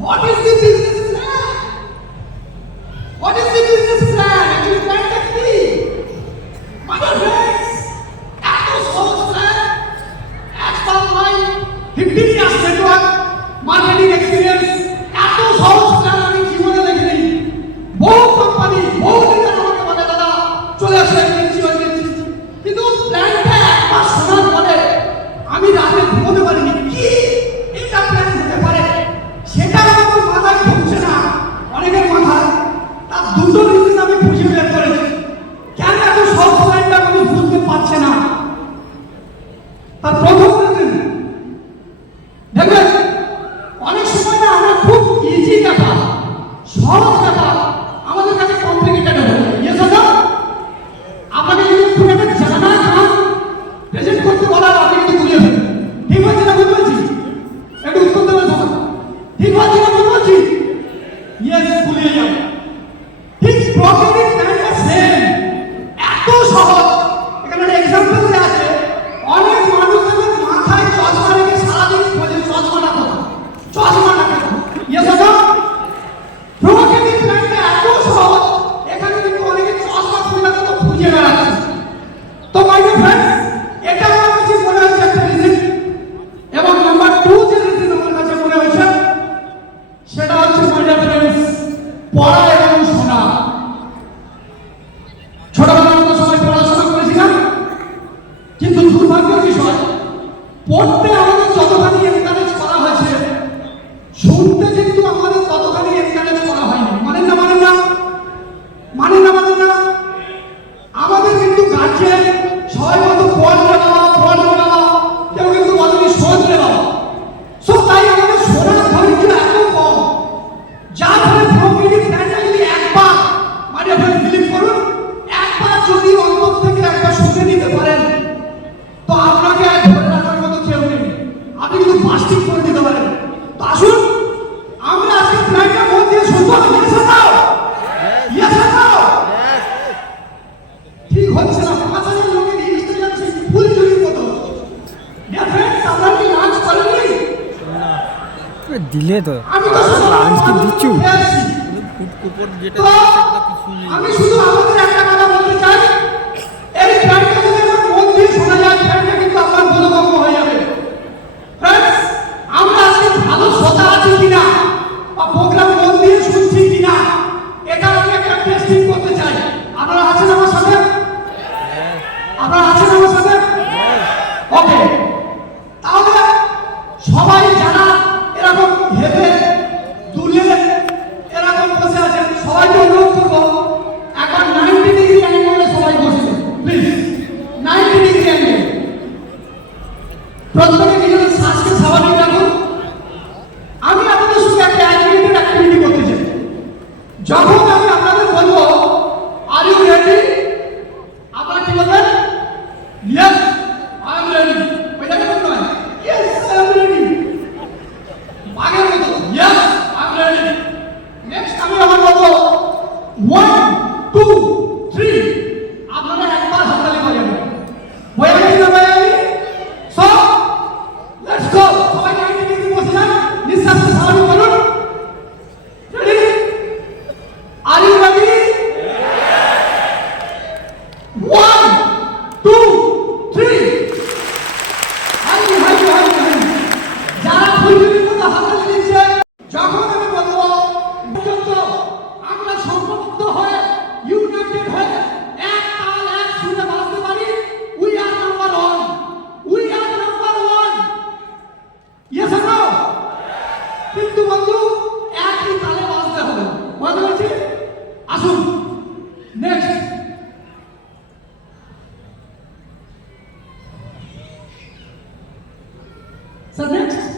What is this? Easy কথা সহজ কথা you fasting সবাই So next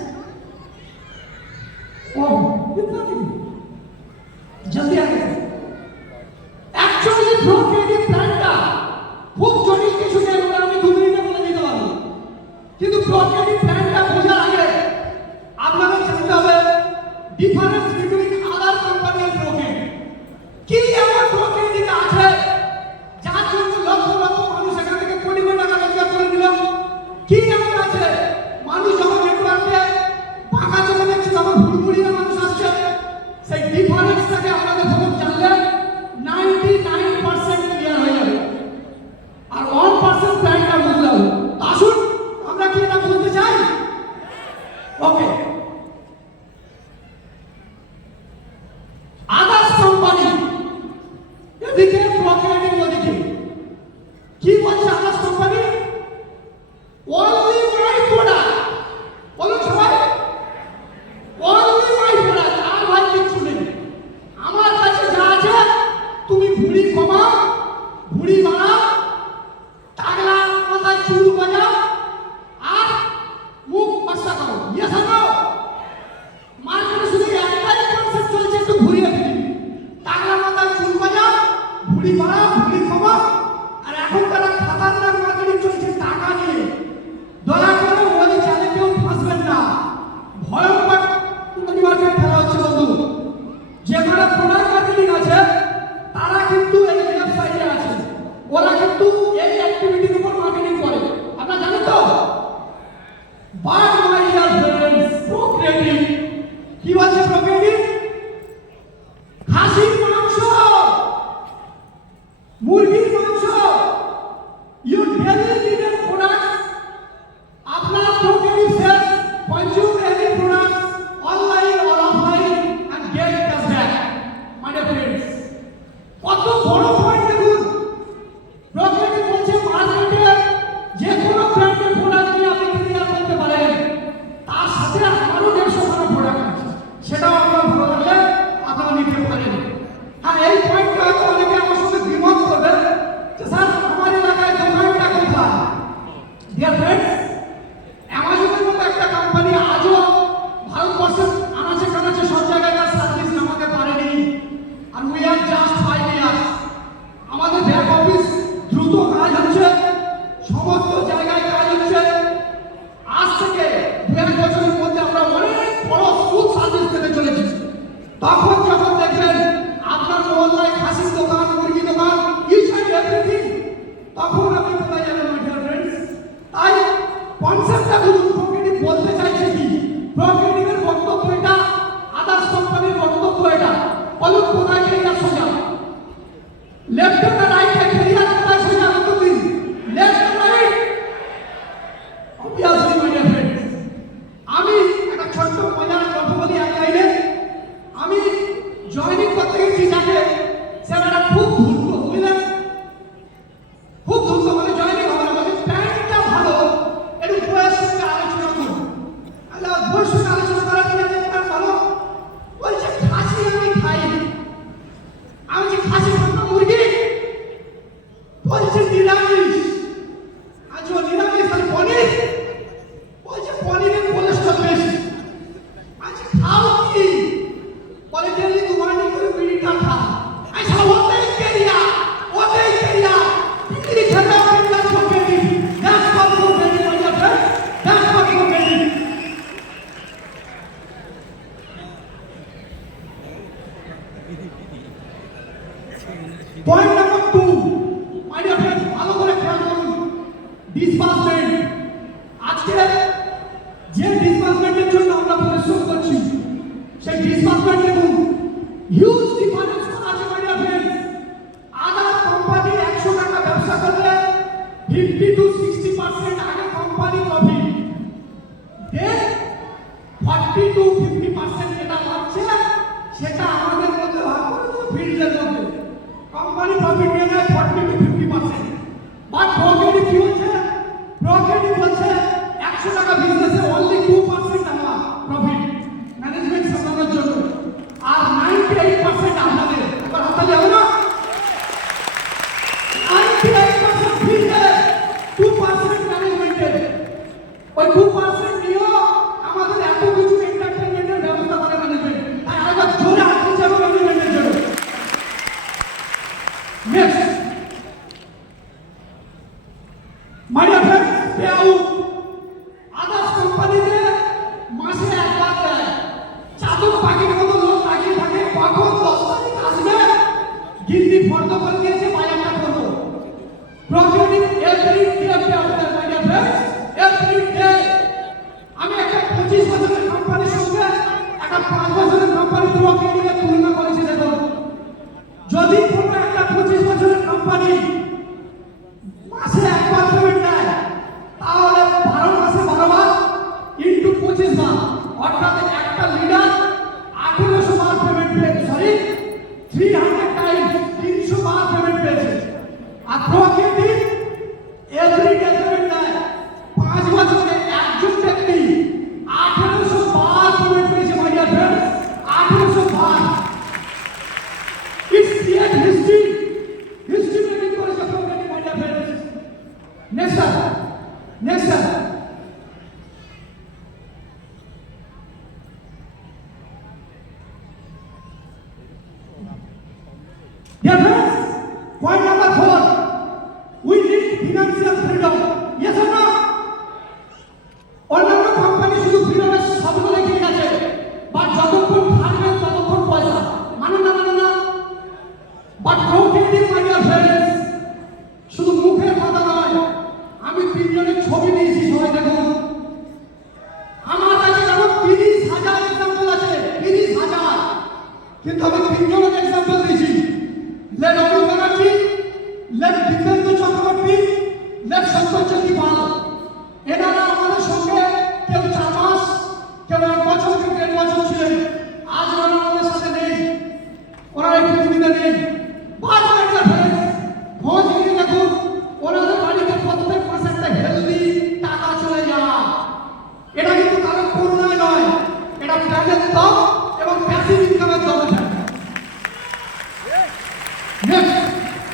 50 to 60 percent are company profit. Then 40 to 50 প্রকৃতি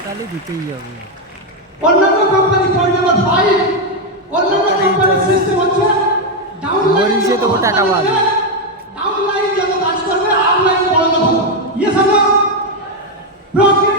তাহলে দিতেই হবে। অন্যান্য কোম্পানি পরিণত হয় অন্যান্য কোম্পানি সিস্টেম হচ্ছে ডাউনলাইন মরিচে তো টাকা পাবে ডাউনলাইন যত কাজ করবে আপলাইন পরিণত হবে ইয়েস হ্যালো প্রফিট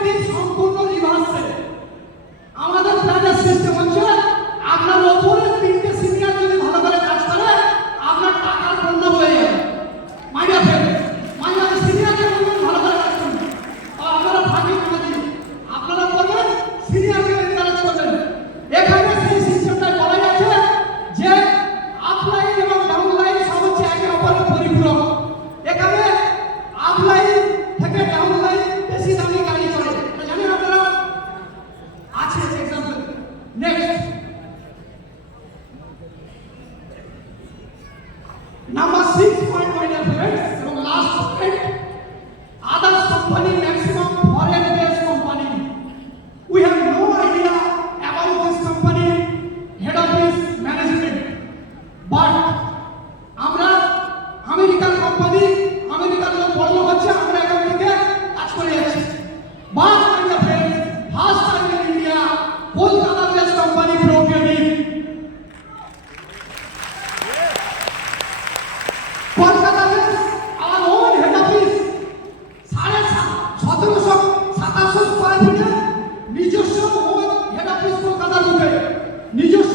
সাতাশশো স্কোয়ার ফিটে নিজস্ব হেড অফিস কলকাতার নিজস্ব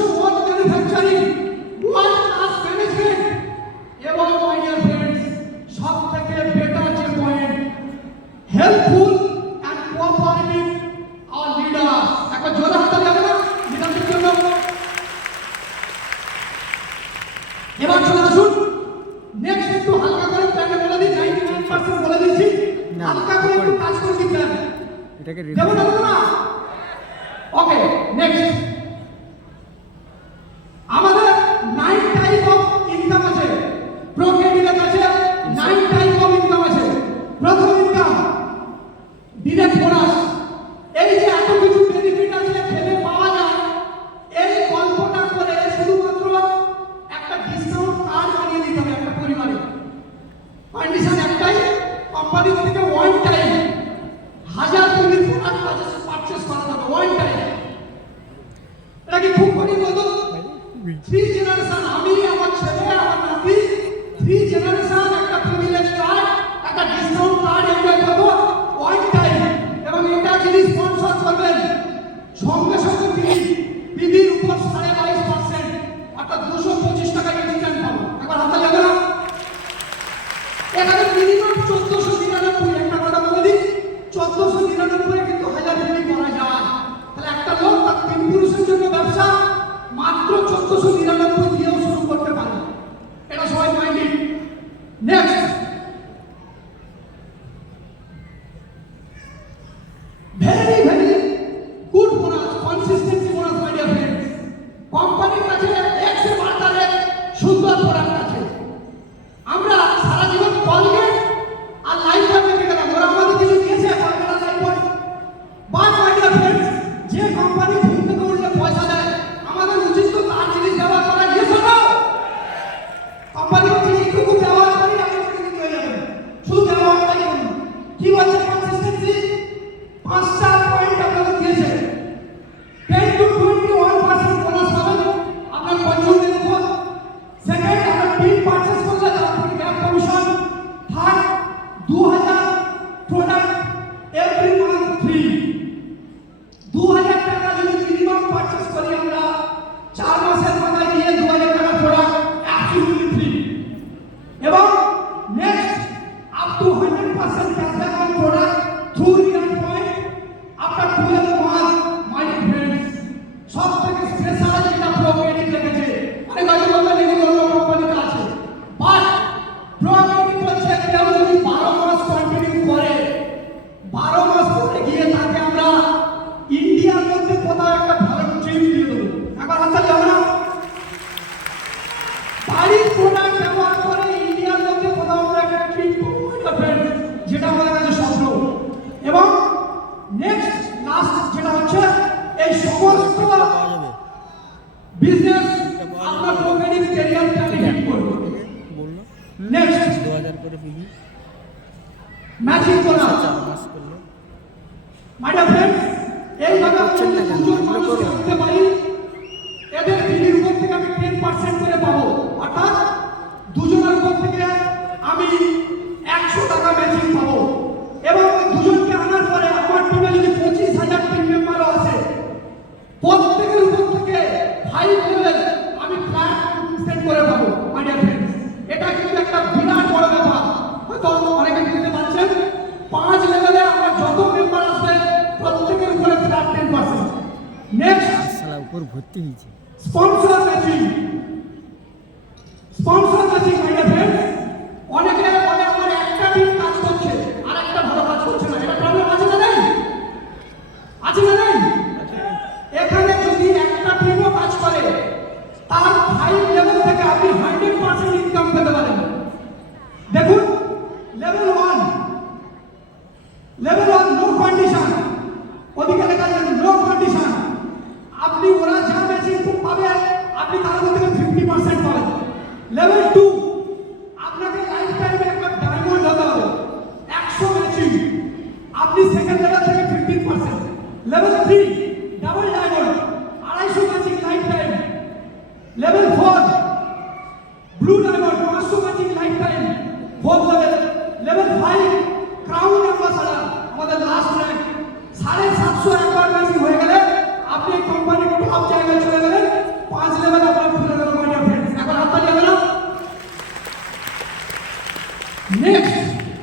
Next.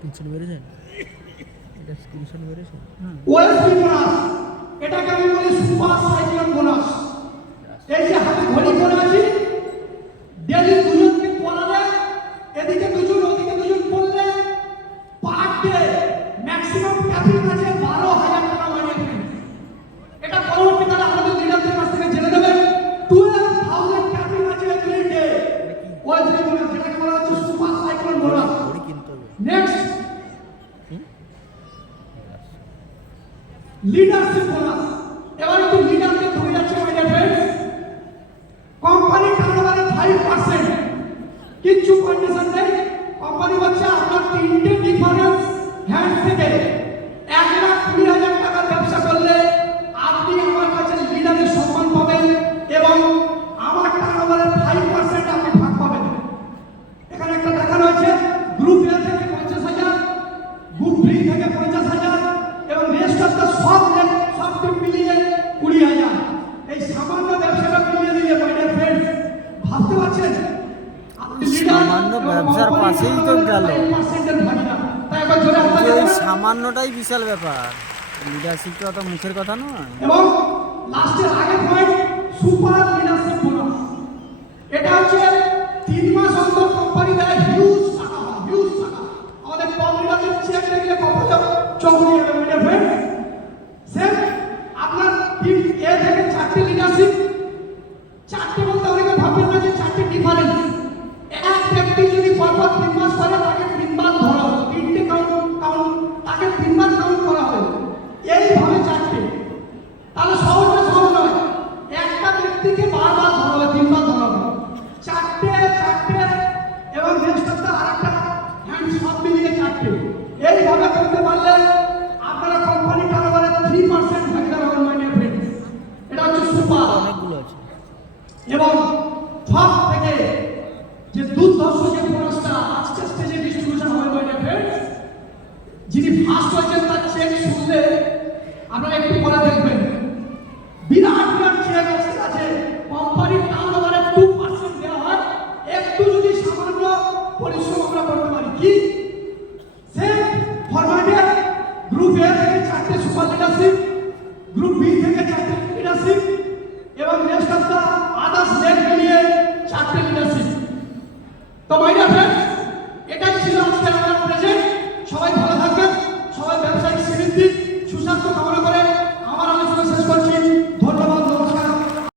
স্ক্রিনশট মেরেছেন? এটা স্ক্রিনশট মেরেছেন? হ্যাঁ। ওয়েস্ট এটা এটাকে আমি বলি super cyclone Así que leadership তো মুখের কথা নয়। এবং লাস্টের আগে পয়েন্ট সুপার এবং ফাঁক থেকে যে দুর্ধর্ষ যে উপন্যাসটা আজকে স্টেজে ডিস্ট্রিবিউশন হয়ে রয়েছে যিনি ফার্স্ট হয়েছেন তার চেক শুনলে আমরা একটু